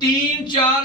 3-4